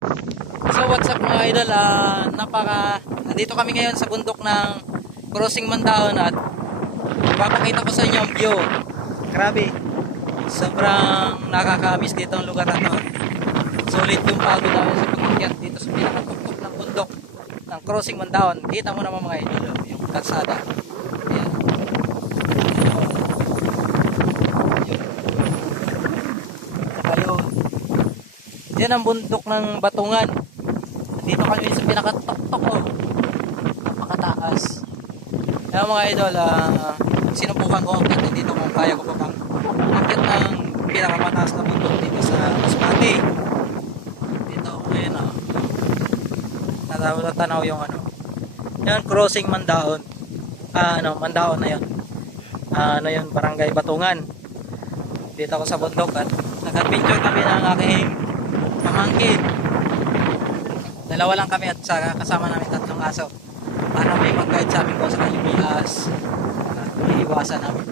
So what's up mga idol, Ah, napaka, nandito kami ngayon sa bundok ng Crossing Mandaon at papakita ko sa inyo ang view. Grabe, sobrang nakakamiss dito ang lugar na to. Sulit yung pagod namin sa pagkakyat dito sa pinakatuktok ng bundok ng Crossing Mandaon. Kita mo naman mga idol, yung kalsada. Ayan. Yun. Saka yun. Yan ang bundok ng Batungan. Dito kami sa pinakatok-tok oh. Napakataas. Kaya mga idol, ah, sinubukan ko ang dito kung kaya ko pa bang akit ng pinakamataas na bundok dito sa Masbate. Dito ako ngayon ah. Natawag yung ano. Yan, crossing Mandaon. Ah, ano, Mandaon na yun. Ah, ano yun, Barangay Batungan. Dito ako sa bundok at nag-adventure kami ng aking pamangkin. Dalawa lang kami at sa kasama namin tatlong aso. Para may mag-guide sa amin kung saan yung bias. Uh, iiwasan namin.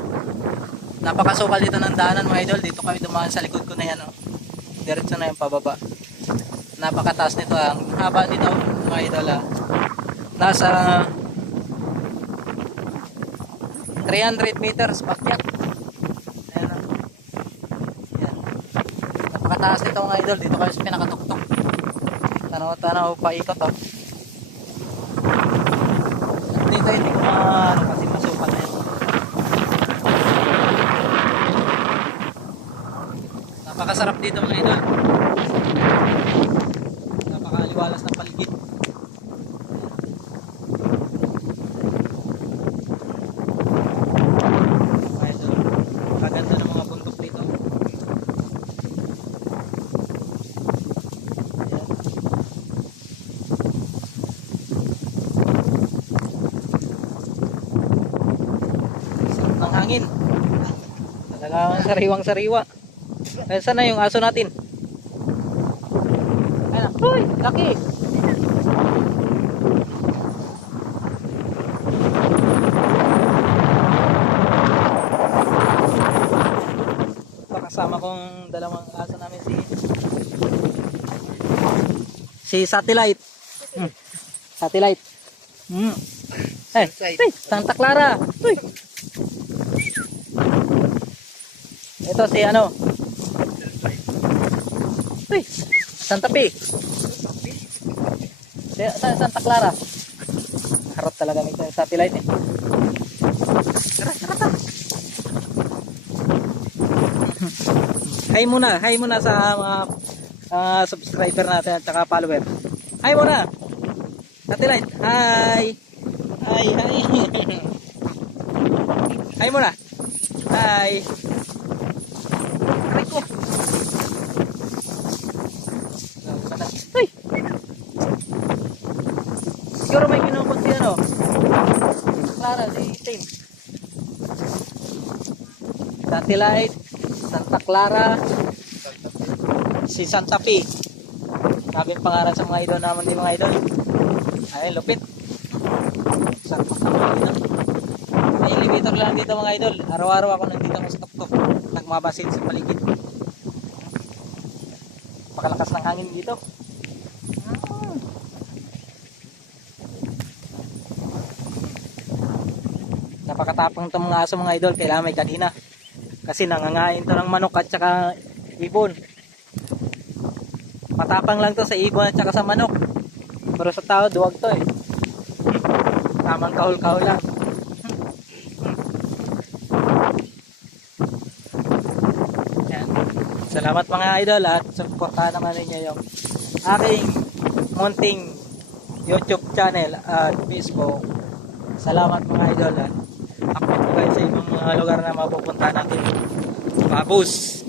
Napakasukal dito ng daanan mga idol. Dito kami dumaan sa likod ko na yan. Oh. Diretso na yung pababa. Napakataas nito. ah. Ang haba nito mga idol. Ah. Nasa 300 meters pakyat. Ayan. ah. Yan. Napakataas nito mga idol. Dito kami sa pinakatuktok. Tanaw-tanaw paikot oh. Dito hindi ko ano kasi masukat na yun. Napakasarap dito mga idol. Napakaliwalas ng paligid. Mga idol. Kaganda ng mga bundok dito. Ayan. Sarap ng hangin. Talagang sariwang sariwa. Eh, saan na yung aso natin? Ayun na. Uy, laki! Pakasama kong dalawang aso namin si si Satellite. Hmm. Satellite. Hmm. Eh, hey, Santa Clara. Uy. Ito si ano? Uy, Santa Fe. Sa, Santa Clara. Harap talaga nito yung satellite eh. Tara, tara. Hi muna, hi muna sa mga ah, subscriber natin at saka follower. Hi muna. Satellite. Hi. Hi, hi. hi muna. Hi. Ay! Siguro may kinukot si ano. Clara, si Tim. Satellite, Santa Clara, si Santa Fe. Sabi ang pangalan sa mga idol naman din mga idol. Ay, lupit. Ang mga May elevator lang dito mga idol. Araw-araw ako nandito sa tuktok. Nagmabasin sa paligid. Pakalakas ng hangin dito. Napakatapang itong mga aso mga idol. Kailangan may kadina. Kasi nangangain to ng manok at saka ibon. Matapang lang to sa ibon at saka sa manok. Pero sa tao, duwag to eh. Tamang kahul-kahul lang. Yan. Salamat mga idol at supportahan naman ninyo yung aking munting YouTube channel at Facebook. Salamat mga idol at upload ko kayo sa ibang mga lugar na mapupunta natin. Babus!